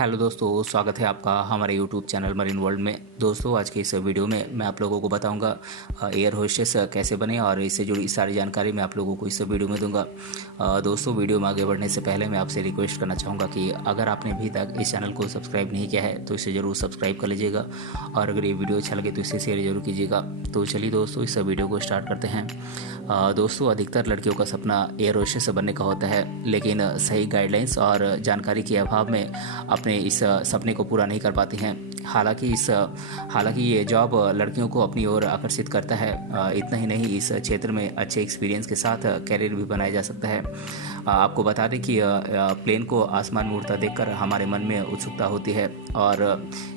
Hello दोस्तों, स्वागत है आपका हमारे यूट्यूब चैनल मरीन वर्ल्ड में। दोस्तों, आज के इस वीडियो में मैं आप लोगों को बताऊंगा एयर होस्टेस कैसे बने और इससे जुड़ी सारी जानकारी मैं आप लोगों को इस वीडियो में दूंगा। दोस्तों, वीडियो में आगे बढ़ने से पहले मैं आपसे रिक्वेस्ट करना चाहूँगा कि अगर आपने अभी तक इस चैनल को सब्सक्राइब नहीं किया है तो इसे ज़रूर सब्सक्राइब कर लीजिएगा और अगर ये वीडियो अच्छा लगे तो इसे शेयर जरूर कीजिएगा। तो चलिए दोस्तों, इस वीडियो को स्टार्ट करते हैं। दोस्तों, अधिकतर लड़कियों का सपना एयर होस्टेस बनने का होता है, लेकिन सही गाइडलाइंस और जानकारी के अभाव में अपने इस सपने को पूरा नहीं कर पाती हैं। हालांकि ये जॉब लड़कियों को अपनी ओर आकर्षित करता है। इतना ही नहीं, इस क्षेत्र में अच्छे एक्सपीरियंस के साथ करियर भी बनाया जा सकता है। आपको बता दें कि प्लेन को आसमान में उड़ता देखकर हमारे मन में उत्सुकता होती है और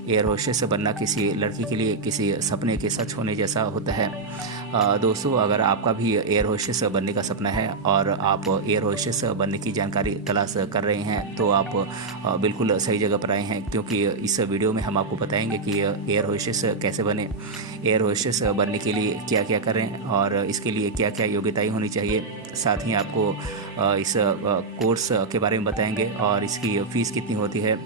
एयर होस्टेस बनना किसी लड़की के लिए किसी सपने के सच होने जैसा होता है। दोस्तों, अगर आपका भी एयर होस्टेस बनने का सपना है और आप एयर होस्टेस बनने की जानकारी तलाश कर रहे हैं तो आप बिल्कुल सही जगह पर आए हैं, क्योंकि इस वीडियो में हम आपको बताएंगे कि एयर होस्टेस कैसे बने, एयर होस्टेस बनने के लिए क्या क्या करें और इसके लिए क्या क्या योग्यताएं होनी चाहिए। साथ ही आपको इस कोर्स के बारे में बताएंगे और इसकी फ़ीस कितनी होती है,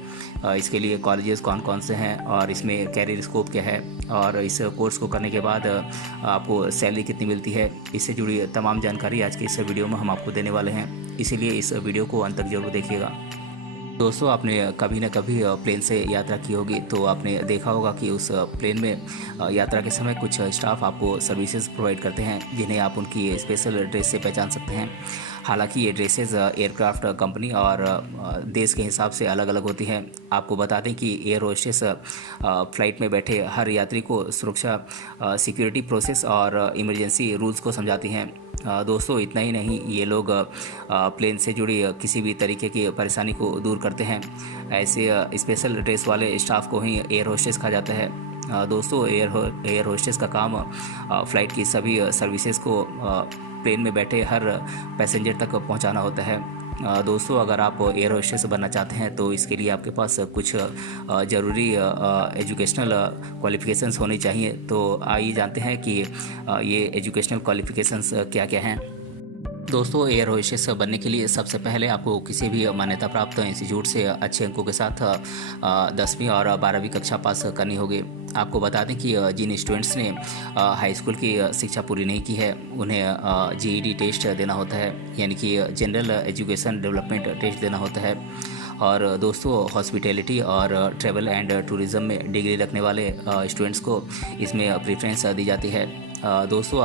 इसके लिए कॉलेजेस कौन कौन से हैं और इसमें कैरियर स्कोप क्या है और इस कोर्स को करने के बाद आपको सैलरी कितनी मिलती है। इससे जुड़ी तमाम जानकारी आज के इस वीडियो में हम आपको देने वाले हैं, इसीलिए इस वीडियो को अंत तक जरूर देखिएगा। दोस्तों, आपने कभी न कभी प्लेन से यात्रा की होगी तो आपने देखा होगा कि उस प्लेन में यात्रा के समय कुछ स्टाफ आपको सर्विसेज प्रोवाइड करते हैं जिन्हें आप उनकी स्पेशल ड्रेस से पहचान सकते हैं। हालांकि ये ड्रेसेस एयरक्राफ्ट कंपनी और देश के हिसाब से अलग अलग होती हैं। आपको बता दें कि एयर होस्टेस फ्लाइट में बैठे हर यात्री को सुरक्षा, सिक्योरिटी प्रोसेस और इमरजेंसी रूल्स को समझाती हैं। दोस्तों, इतना ही नहीं, ये लोग प्लेन से जुड़ी किसी भी तरीके की परेशानी को दूर करते हैं। ऐसे स्पेशल ड्रेस वाले स्टाफ को ही एयर होस्टेस कहा जाता है। दोस्तों, एयर होस्टेस का काम फ़्लाइट की सभी सर्विसेज को प्लेन में बैठे हर पैसेंजर तक पहुंचाना होता है। दोस्तों, अगर आप एयर होस्टेस बनना चाहते हैं तो इसके लिए आपके पास कुछ ज़रूरी एजुकेशनल क्वालिफ़िकेशंस होनी चाहिए। तो आइए जानते हैं कि ये एजुकेशनल क्वालिफ़िकेशंस क्या क्या हैं। दोस्तों, एयर होस्टेस बनने के लिए सबसे पहले आपको किसी भी मान्यता प्राप्त इंस्टीट्यूट से अच्छे अंकों के साथ 10वीं और 12वीं कक्षा पास करनी होगी। आपको बता दें कि जिन स्टूडेंट्स ने हाई स्कूल की शिक्षा पूरी नहीं की है उन्हें जीईडी टेस्ट देना होता है, यानी कि जनरल एजुकेशन डेवलपमेंट टेस्ट देना होता है। और दोस्तों, हॉस्पिटैलिटी और ट्रैवल एंड टूरिज़्म में डिग्री रखने वाले स्टूडेंट्स को इसमें प्रेफरेंस दी जाती है। दोस्तों,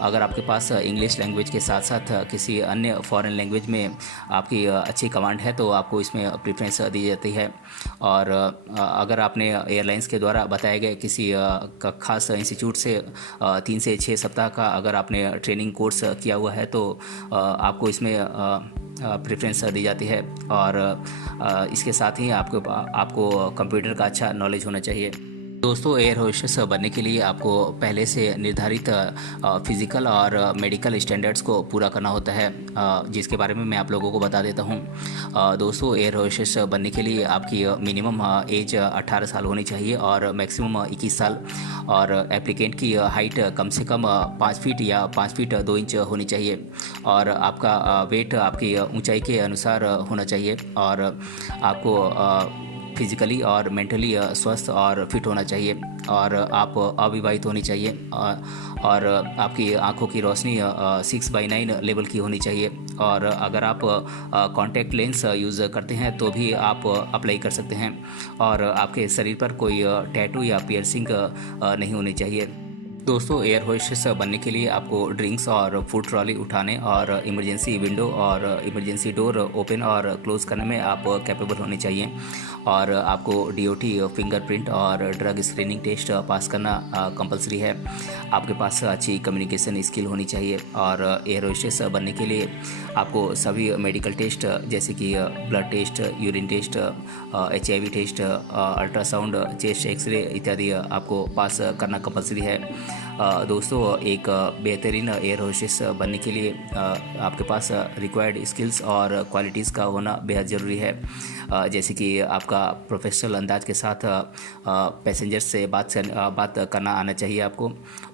अगर आपके पास इंग्लिश लैंग्वेज के साथ साथ किसी अन्य फॉरेन लैंग्वेज में आपकी अच्छी कमांड है तो आपको इसमें प्रेफरेंस दी जाती है। और अगर आपने एयरलाइंस के द्वारा बताए गए किसी खास इंस्टीट्यूट से 3 से 6 सप्ताह का अगर आपने ट्रेनिंग कोर्स किया हुआ है तो आपको इसमें प्रेफरेंस दी जाती है। और इसके साथ ही आपको कंप्यूटर का अच्छा नॉलेज होना चाहिए। दोस्तों, एयर होस्टेस बनने के लिए आपको पहले से निर्धारित फिज़िकल और मेडिकल स्टैंडर्ड्स को पूरा करना होता है, जिसके बारे में मैं आप लोगों को बता देता हूं। दोस्तों, एयर होस्टेस बनने के लिए आपकी मिनिमम एज 18 साल होनी चाहिए और मैक्सिमम 21 साल, और एप्लीकेंट की हाइट कम से कम 5 फीट या 5 फीट 2 इंच होनी चाहिए और आपका वेट आपकी ऊंचाई के अनुसार होना चाहिए और आपको फिजिकली और मेंटली स्वस्थ और फिट होना चाहिए और आप अविवाहित होनी चाहिए और आपकी आंखों की रोशनी 6/9 लेवल की होनी चाहिए। और अगर आप कॉन्टैक्ट लेंस यूज़ करते हैं तो भी आप अप्लाई कर सकते हैं और आपके शरीर पर कोई टैटू या पियर्सिंग नहीं होनी चाहिए। दोस्तों, एयर होस्टेस बनने के लिए आपको ड्रिंक्स और फूड ट्रॉली उठाने और इमरजेंसी विंडो और इमरजेंसी डोर ओपन और क्लोज़ करने में आप कैपेबल होने चाहिए और आपको डीओटी, फिंगरप्रिंट और ड्रग स्क्रीनिंग टेस्ट पास करना कंपलसरी है। आपके पास अच्छी कम्युनिकेशन स्किल होनी चाहिए और एयर होस्टेस बनने के लिए आपको सभी मेडिकल टेस्ट जैसे कि blood test, urine test, HIV test, ultrasound, chest x ray इत्यादि आपको पास करना कंपलसरी है। दोस्तों, एक बेहतरीन एयर होस्टेस बनने के लिए आपके पास रिक्वायर्ड स्किल्स और क्वालिटीज़ का होना बेहद ज़रूरी है, जैसे कि आपका प्रोफेशनल अंदाज के साथ पैसेंजर्स से बात करना आना चाहिए आपको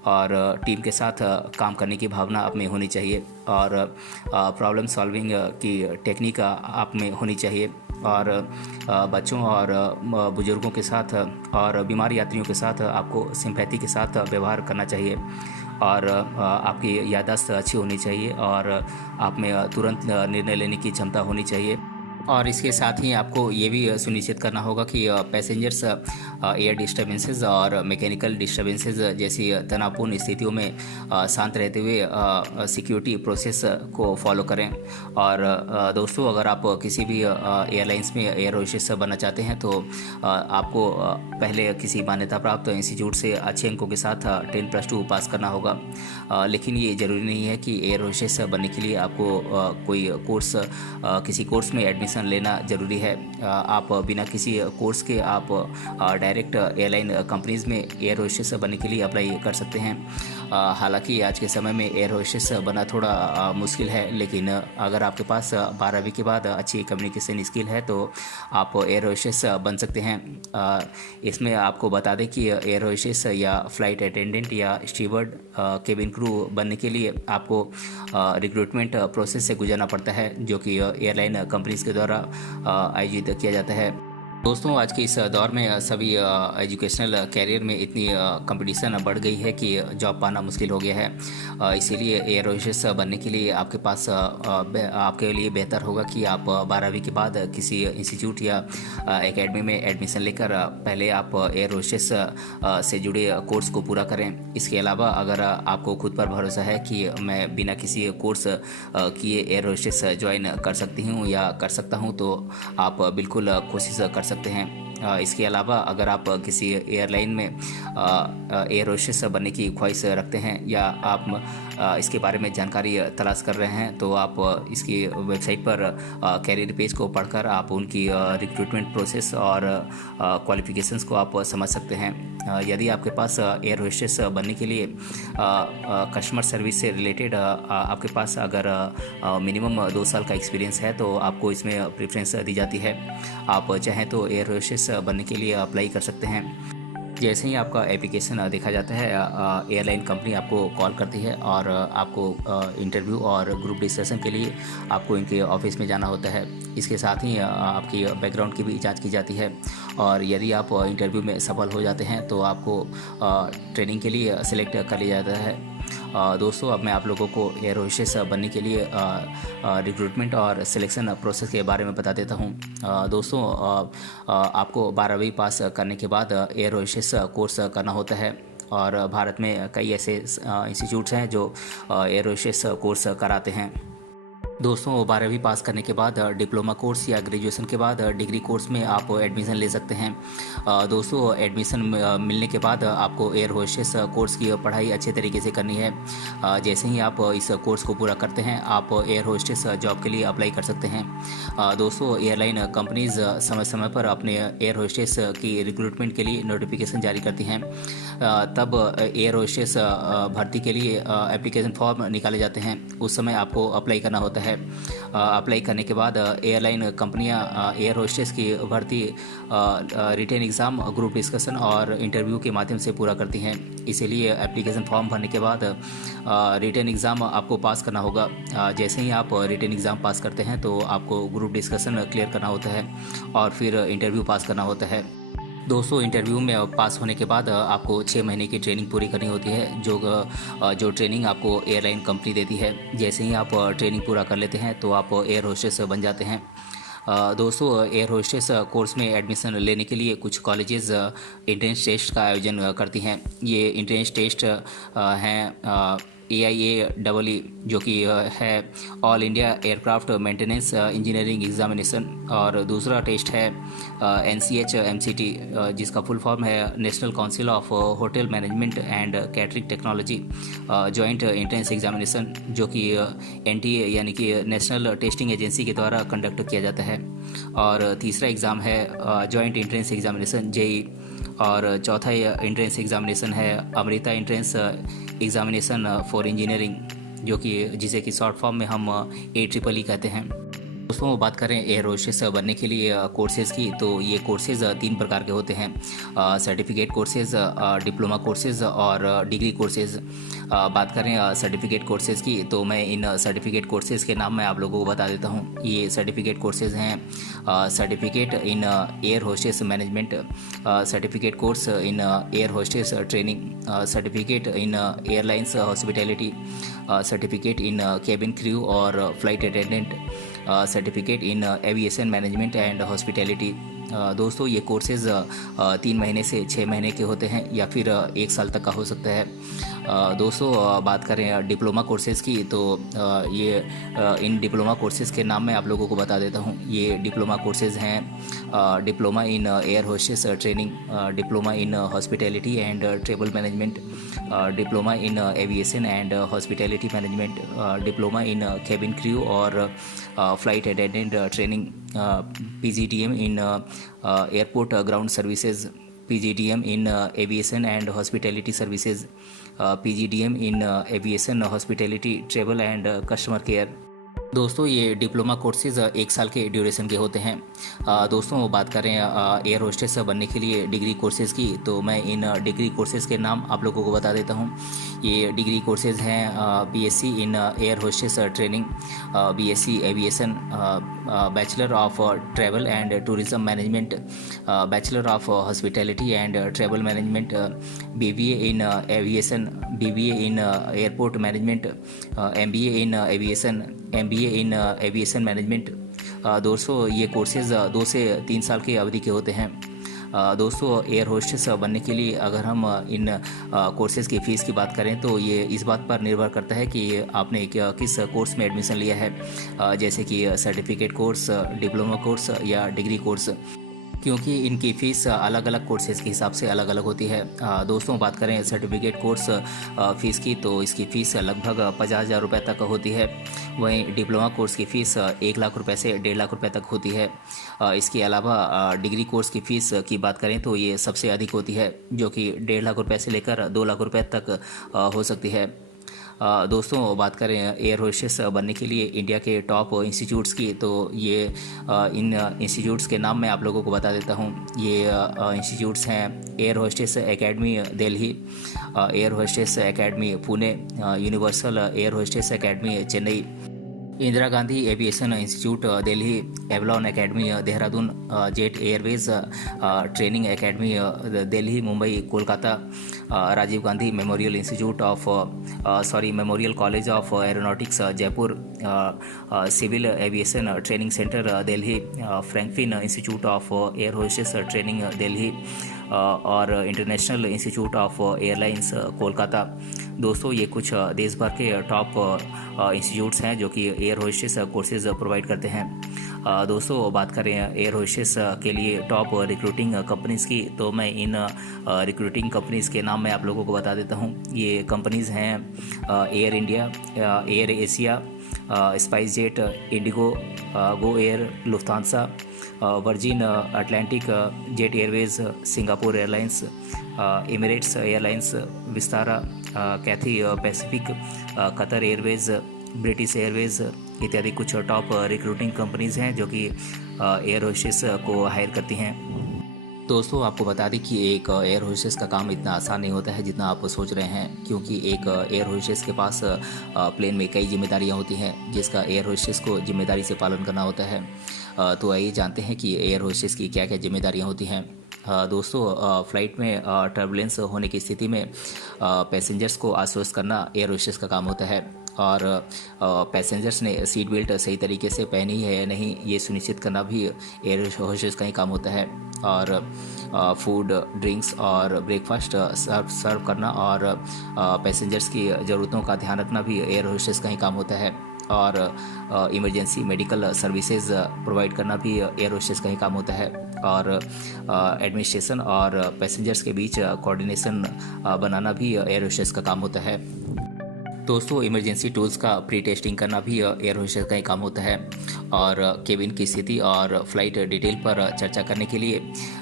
और टीम के साथ काम करने की भावना आप में होनी चाहिए और प्रॉब्लम सॉल्विंग की टेक्निक आप में होनी चाहिए और बच्चों और बुजुर्गों के साथ और बीमार यात्रियों के साथ आपको सिंपैथी के साथ व्यवहार करना चाहिए और आपकी याददाश्त अच्छी होनी चाहिए और आप में तुरंत निर्णय लेने की क्षमता होनी चाहिए। और इसके साथ ही आपको ये भी सुनिश्चित करना होगा कि पैसेंजर्स एयर डिस्टर्बेंसेस और मैकेनिकल डिस्टर्बेंसेस जैसी तनावपूर्ण स्थितियों में शांत रहते हुए सिक्योरिटी प्रोसेस को फॉलो करें। और दोस्तों, अगर आप किसी भी एयरलाइंस में एयर होस्टेस बनना चाहते हैं तो आपको पहले किसी मान्यता प्राप्त इंस्टीट्यूट से अच्छे अंकों के साथ 10+2 पास करना होगा। लेकिन ये ज़रूरी नहीं है कि एयर होस्टेस बनने के लिए आपको कोई कोर्स किसी कोर्स में एडमिशन लेना ज़रूरी है। आप बिना किसी कोर्स के आप डायरेक्ट एयरलाइन कंपनीज़ में एयर होस्टेस बनने के लिए अप्लाई कर सकते हैं। हालांकि आज के समय में एयर होस्टेस बनना थोड़ा मुश्किल है, लेकिन अगर आपके पास 12वीं के बाद अच्छी कम्युनिकेशन स्किल है तो आप एयर होस्टेस बन सकते हैं। इसमें आपको बता दें कि एयर होस्टेस या फ्लाइट अटेंडेंट या स्टीवर्ड केबिन क्रू बनने के लिए आपको रिक्रूटमेंट प्रोसेस से गुजरना पड़ता है, जो कि एयरलाइन कंपनीज़ के द्वारा आयोजित किया जाता है। दोस्तों, आज के इस दौर में सभी एजुकेशनल कैरियर में इतनी कंपटीशन बढ़ गई है कि जॉब पाना मुश्किल हो गया है। इसीलिए एयर होस्टेस बनने के लिए आपके पास आपके लिए बेहतर होगा कि आप 12वीं के बाद किसी इंस्टीट्यूट या एकेडमी में एडमिशन लेकर पहले आप एयर होस्टेस से जुड़े कोर्स को पूरा करें। इसके अलावा अगर आपको खुद पर भरोसा है कि मैं बिना किसी कोर्स किए एयर होस्टेस ज्वाइन कर सकती हूँ या कर सकता हूँ, तो आप बिल्कुल कोशिश कर सकते हैं। इसके अलावा अगर आप किसी एयरलाइन में एयर होस्टेस बनने की ख्वाहिश रखते हैं या आप इसके बारे में जानकारी तलाश कर रहे हैं, तो आप इसकी वेबसाइट पर कैरियर पेज को पढ़कर आप उनकी रिक्रूटमेंट प्रोसेस और क्वालिफिकेशंस को आप समझ सकते हैं। यदि आपके पास एयर होस्टेस बनने के लिए कस्टमर सर्विस से रिलेटेड आपके पास अगर मिनिमम 2 साल का एक्सपीरियंस है तो आपको इसमें प्रेफरेंस दी जाती है। आप चाहें तो एयर होस्टेस बनने के लिए अप्लाई कर सकते हैं। जैसे ही आपका एप्लीकेशन देखा जाता है, एयरलाइन कंपनी आपको कॉल करती है और आपको इंटरव्यू और ग्रुप डिस्कशन के लिए आपको इनके ऑफिस में जाना होता है। इसके साथ ही आपकी बैकग्राउंड की भी जांच की जाती है और यदि आप इंटरव्यू में सफल हो जाते हैं तो आपको ट्रेनिंग के लिए सिलेक्ट कर लिया जाता है। दोस्तों, अब मैं आप लोगों को एयर होस्टेस बनने के लिए रिक्रूटमेंट और सिलेक्शन प्रोसेस के बारे में बता देता हूं। दोस्तों, आपको 12वीं पास करने के बाद एयर होस्टेस कोर्स करना होता है और भारत में कई ऐसे इंस्टीट्यूट्स हैं जो एयर होस्टेस कोर्स कराते हैं। दोस्तों, 12वीं पास करने के बाद डिप्लोमा कोर्स या ग्रेजुएशन के बाद डिग्री कोर्स में आप एडमिशन ले सकते हैं। दोस्तों, एडमिशन मिलने के बाद आपको एयर होस्टेस कोर्स की पढ़ाई अच्छे तरीके से करनी है। जैसे ही आप इस कोर्स को पूरा करते हैं, आप एयर होस्टेस जॉब के लिए अप्लाई कर सकते हैं। दोस्तों, एयरलाइन कंपनीज़ समय समय पर अपने एयर होस्टेस की रिक्रूटमेंट के लिए नोटिफिकेशन जारी करती हैं। तब एयर होस्टेस भर्ती के लिए एप्लीकेशन फॉर्म निकाले जाते हैं। उस समय आपको अप्लाई करना होता है। अप्लाई करने के बाद एयरलाइन कंपनियां एयर होस्टेस की भर्ती रिटन एग्ज़ाम, ग्रुप डिस्कशन और इंटरव्यू के माध्यम से पूरा करती हैं। इसीलिए एप्लीकेशन फॉर्म भरने के बाद रिटन एग्ज़ाम आपको पास करना होगा। जैसे ही आप रिटन एग्ज़ाम पास करते हैं तो आपको ग्रुप डिस्कशन क्लियर करना होता है और फिर इंटरव्यू पास करना होता है। दोस्तों, इंटरव्यू में पास होने के बाद आपको 6 महीने की ट्रेनिंग पूरी करनी होती है, जो ट्रेनिंग आपको एयरलाइन कंपनी देती है। जैसे ही आप ट्रेनिंग पूरा कर लेते हैं तो आप एयर होस्टेस बन जाते हैं। दोस्तों, एयर होस्टेस कोर्स में एडमिशन लेने के लिए कुछ कॉलेजेस एंट्रेंस टेस्ट का आयोजन करती हैं। ये एंट्रेंस टेस्ट हैं AIAEE, जो कि है all India aircraft maintenance engineering examination, और दूसरा टेस्ट है NCH-MCT, जिसका फुल फॉर्म है national council of hotel management and catering technology joint entrance examination, जो कि NTA यानी कि नेशनल टेस्टिंग एजेंसी के द्वारा कंडक्ट किया जाता है। और तीसरा एग्ज़ाम है जॉइंट एंट्रेंस एग्जामिनेशन JEE, और चौथा एंट्रेंस एग्जामिनेशन है Amrita entrance examination for engineering, जो कि जिसे कि शॉर्ट फॉर्म में हम AEEE कहते हैं। दोस्तों बात करें एयर होस्टेस बनने के लिए कोर्सेज़ की, तो ये कोर्सेज़ 3 प्रकार के होते हैं। सर्टिफिकेट कोर्सेज़, डिप्लोमा कोर्सेज़ और डिग्री कोर्सेज़। बात करें सर्टिफिकेट कोर्सेज़ की, तो मैं इन सर्टिफिकेट कोर्सेज़ के नाम मैं आप लोगों को बता देता हूँ। ये सर्टिफिकेट कोर्सेज़ हैं certificate in air hostess management, certificate course in air hostess training, certificate in airlines hospitality, certificate in cabin crew और flight attendant, certificate in aviation management and hospitality. दोस्तों ये कोर्सेज़ 3 महीने से 6 महीने के होते हैं या फिर 1 साल तक का हो सकता है। दोस्तों बात करें डिप्लोमा कोर्सेज़ की, तो ये इन डिप्लोमा कोर्सेज़ के नाम मैं आप लोगों को बता देता हूँ। ये डिप्लोमा कोर्सेज़ हैं diploma in air hostess training, diploma in hospitality and travel management, diploma in aviation and hospitality management, diploma in cabin crew और flight attendant training, PGDM in airport ground services, PGDM in aviation and hospitality services, PGDM in aviation hospitality travel and customer care। दोस्तों ये diploma courses 1 साल के duration के होते हैं। दोस्तों बात करें एयर होस्टेस बनने के लिए डिग्री कोर्सेज़ की, तो मैं इन डिग्री कोर्सेज़ के नाम आप लोगों को बता देता हूँ। ये डिग्री कोर्सेज़ हैं BSc in air hostess training, BSc aviation, bachelor of travel and tourism management, bachelor of hospitality and travel management, BBA in aviation, BBA in airport management, MBA in aviation, MBA in aviation management. दोस्तों ये courses 2 से 3 साल की अवधि के होते हैं। दोस्तों एयर होस्टेस बनने के लिए अगर हम इन कोर्सेज़ की फ़ीस की बात करें, तो ये इस बात पर निर्भर करता है कि आपने किस कोर्स में एडमिशन लिया है, जैसे कि सर्टिफिकेट कोर्स, डिप्लोमा कोर्स या डिग्री कोर्स, क्योंकि इनकी फ़ीस अलग अलग कोर्सेज़ के हिसाब से अलग अलग होती है। दोस्तों बात करें सर्टिफिकेट कोर्स फ़ीस की, तो इसकी फ़ीस लगभग 50,000 रुपये तक होती है। वहीं डिप्लोमा कोर्स की फ़ीस 1 लाख रुपये से 1.5 लाख रुपये तक होती है। इसके अलावा डिग्री कोर्स की फ़ीस की बात करें तो ये सबसे अधिक होती है, जो कि 1.5 लाख रुपये से लेकर 2 लाख रुपये तक हो सकती है। दोस्तों बात करें एयर होस्टेस बनने के लिए इंडिया के टॉप इंस्टीट्यूट्स की, तो ये इन इंस्टीट्यूट्स के नाम मैं आप लोगों को बता देता हूँ। ये इंस्टीट्यूट्स हैं air hostess academy Delhi, air hostess academy Pune, universal air hostess academy Chennai, Indira Gandhi aviation institute Delhi, Avalon academy Dehradun, Jet Airways training academy Delhi, Mumbai, Kolkata, Rajiv Gandhi memorial institute of memorial college of aeronautics Jaipur, civil aviation training centre Delhi, Frankfinn institute of air hostess training Delhi और international institute of airlines Kolkata. दोस्तों ये कुछ देश भर के top institutes हैं जो कि एयर होस्टेस कोर्सेज़ प्रोवाइड करते हैं। दोस्तों बात करें एयर होस्टेस के लिए टॉप रिक्रूटिंग कंपनीज़ की, तो मैं इन रिक्रूटिंग कंपनीज़ के नाम मैं आप लोगों को बता देता हूँ। ये कंपनीज़ हैं Air India, Air Asia, SpiceJet, IndiGo, Go Air, Lufthansa, Virgin Atlantic, Jet Airways, Singapore Airlines, Emirates Airlines, Vistara, Cathay Pacific, Qatar Airways, British Airways इत्यादि कुछ टॉप रिक्रूटिंग कंपनीज़ हैं जो कि एयर होस्टेस को हायर करती हैं। दोस्तों आपको बता दें कि एक एयर होस्टेस का काम इतना आसान नहीं होता है जितना आप सोच रहे हैं, क्योंकि एक एयर होस्टेस के पास प्लेन में कई जिम्मेदारियां होती हैं जिसका एयर होस्टेस को जिम्मेदारी से पालन करना होता है। तो आइए जानते हैं कि एयर होस्टेस की क्या क्या जिम्मेदारियां होती हैं। दोस्तों फ़्लाइट में टर्बुलेंस होने की स्थिति में पैसेंजर्स को आश्वस्त करना एयर होस्टेस का काम होता है, और पैसेंजर्स ने सीट बेल्ट सही तरीके से पहनी है या नहीं ये सुनिश्चित करना भी एयर होस्टेस का ही काम होता है। और फूड, ड्रिंक्स और ब्रेकफास्ट सर्व करना और पैसेंजर्स की ज़रूरतों का ध्यान रखना भी एयर होस्टेस का ही काम होता है। और इमरजेंसी मेडिकल सर्विसेज प्रोवाइड करना भी एयर होस्टेस का ही काम होता है। और एडमिनिस्ट्रेशन और पैसेंजर्स के बीच कोऑर्डिनेशन बनाना भी एयर होस्टेस का काम होता है। दोस्तों इमरजेंसी टूल्स का प्री टेस्टिंग करना भी एयर होस्टेस का ही काम होता है। और केबिन की स्थिति और फ्लाइट डिटेल पर चर्चा करने के लिए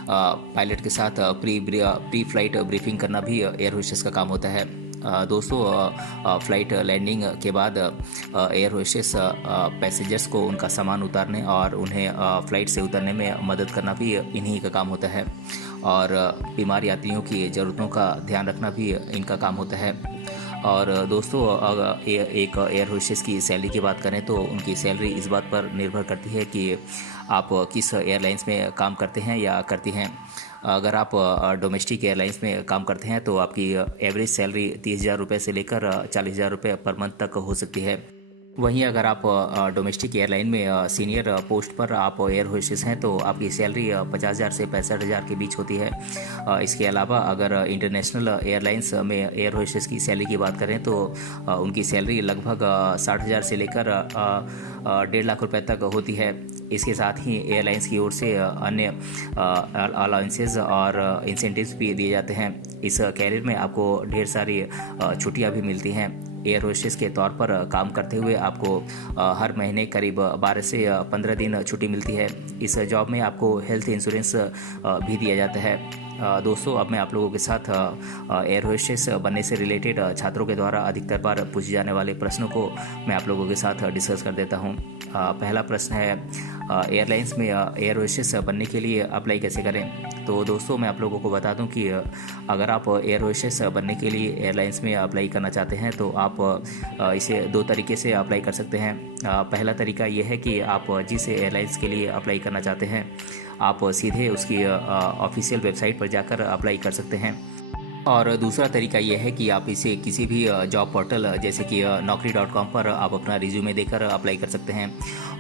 पायलट के साथ प्री फ्लाइट ब्रीफिंग करना भी एयर होस्टेस का काम होता है। दोस्तों फ़्लाइट लैंडिंग के बाद एयर होस्टेस पैसेंजर्स को उनका सामान उतारने और उन्हें फ़्लाइट से उतरने में मदद करना भी इन्हीं का काम होता है, और बीमार यात्रियों की ज़रूरतों का ध्यान रखना भी इनका काम होता है। और दोस्तों अगर एक एयर होस्टेस की सैलरी की बात करें तो उनकी सैलरी इस बात पर निर्भर करती है कि आप किस एयरलाइंस में काम करते हैं या करती हैं। अगर आप डोमेस्टिक एयरलाइंस में काम करते हैं तो आपकी एवरेज सैलरी 30,000 रुपये से लेकर 40,000 रुपये पर मंथ तक हो सकती है। वहीं अगर आप डोमेस्टिक एयरलाइन में सीनियर पोस्ट पर आप एयर होस्टेस हैं तो आपकी सैलरी 50,000 से 65,000 के बीच होती है। इसके अलावा अगर इंटरनेशनल एयरलाइंस में एयर होस्टेस की सैलरी की बात करें तो उनकी सैलरी लगभग 60,000 से लेकर 1.5 लाख रुपए तक होती है। इसके साथ ही एयरलाइंस की ओर से अन्य अलाउंसेस और इंसेंटिव्स भी दिए जाते हैं। इस कैरियर में आपको ढेर सारी छुट्टियां भी मिलती हैं। एयर होस्टेस के तौर पर काम करते हुए आपको हर महीने करीब 12 से 15 दिन छुट्टी मिलती है। इस जॉब में आपको हेल्थ इंश्योरेंस भी दिया जाता है। दोस्तों अब मैं आप लोगों के साथ एयर होस्टेस बनने से रिलेटेड छात्रों के द्वारा अधिकतर बार पूछे जाने वाले प्रश्नों को मैं आप लोगों के साथ डिस्कस कर देता हूं। पहला प्रश्न है एयरलाइंस में एयर होस्टेस बनने के लिए अप्लाई कैसे करें। तो दोस्तों मैं आप लोगों को बता दूं कि अगर आप एयर होस्टेस बनने के लिए एयरलाइंस में अप्लाई करना चाहते हैं तो आप इसे 2 तरीके से अप्लाई कर सकते हैं। पहला तरीका ये है कि आप जिस एयरलाइंस के लिए अप्लाई करना चाहते हैं आप सीधे उसकी ऑफिशियल वेबसाइट पर जाकर अप्लाई कर सकते हैं, और दूसरा तरीका यह है कि आप इसे किसी भी जॉब पोर्टल जैसे कि naukri.com पर आप अपना रिज्यूमे देकर अप्लाई कर सकते हैं।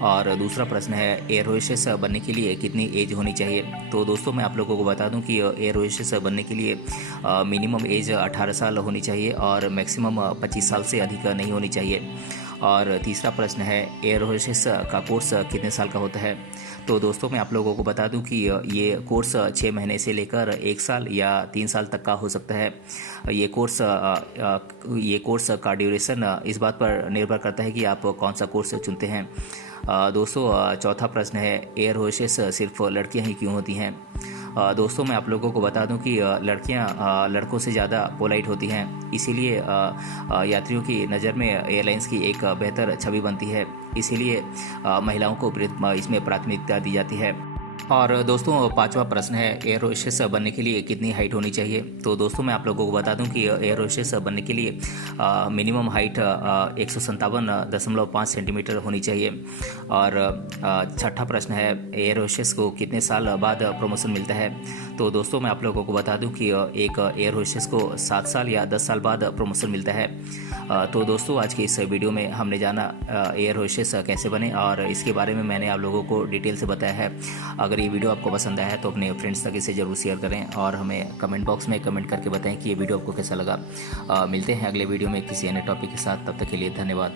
और दूसरा प्रश्न है एयर होस्टेस बनने के लिए कितनी एज होनी चाहिए। तो दोस्तों मैं आप लोगों को बता दूं कि एयर होस्टेस बनने के लिए मिनिमम एज 18 साल होनी चाहिए और मैक्सिमम 25 साल से अधिक नहीं होनी चाहिए। और तीसरा प्रश्न है एयर होस्टेस का कोर्स कितने साल का होता है। तो दोस्तों मैं आप लोगों को बता दूं कि ये कोर्स 6 महीने से लेकर 1 साल या 3 साल तक का हो सकता है। ये कोर्स का ड्यूरेशन इस बात पर निर्भर करता है कि आप कौन सा कोर्स चुनते हैं। दोस्तों चौथा प्रश्न है एयर होस्टेस सिर्फ लड़कियां ही क्यों होती हैं। दोस्तों मैं आप लोगों को बता दूं कि लड़कियां लड़कों से ज़्यादा पोलाइट होती हैं, इसीलिए यात्रियों की नज़र में एयरलाइंस की एक बेहतर छवि बनती है। इसीलिए महिलाओं को इसमें प्राथमिकता दी जाती है। और दोस्तों 5वां प्रश्न है एयर होस्टेस बनने के लिए कितनी हाइट होनी चाहिए। तो दोस्तों मैं आप लोगों को बता दूं कि एयर होस्टेस बनने के लिए मिनिमम हाइट 157.5 सेंटीमीटर होनी चाहिए। और 6ठा प्रश्न है एयर होस्टेस को कितने साल बाद प्रमोशन मिलता है। तो दोस्तों मैं आप लोगों को बता दूं कि एक एयर होस्टेस को 7 साल या 10 साल बाद प्रमोशन मिलता है। तो दोस्तों आज के इस वीडियो में हमने जाना एयर होस्टेस कैसे बने, और इसके बारे में मैंने आप लोगों को डिटेल से बताया है। अगर ये वीडियो आपको पसंद आया है तो अपने फ्रेंड्स तक इसे जरूर शेयर करें और हमें कमेंट बॉक्स में कमेंट करके बताएं कि ये वीडियो आपको कैसा लगा। मिलते हैं अगले वीडियो में किसी अन्य टॉपिक के साथ, तब तक के लिए धन्यवाद।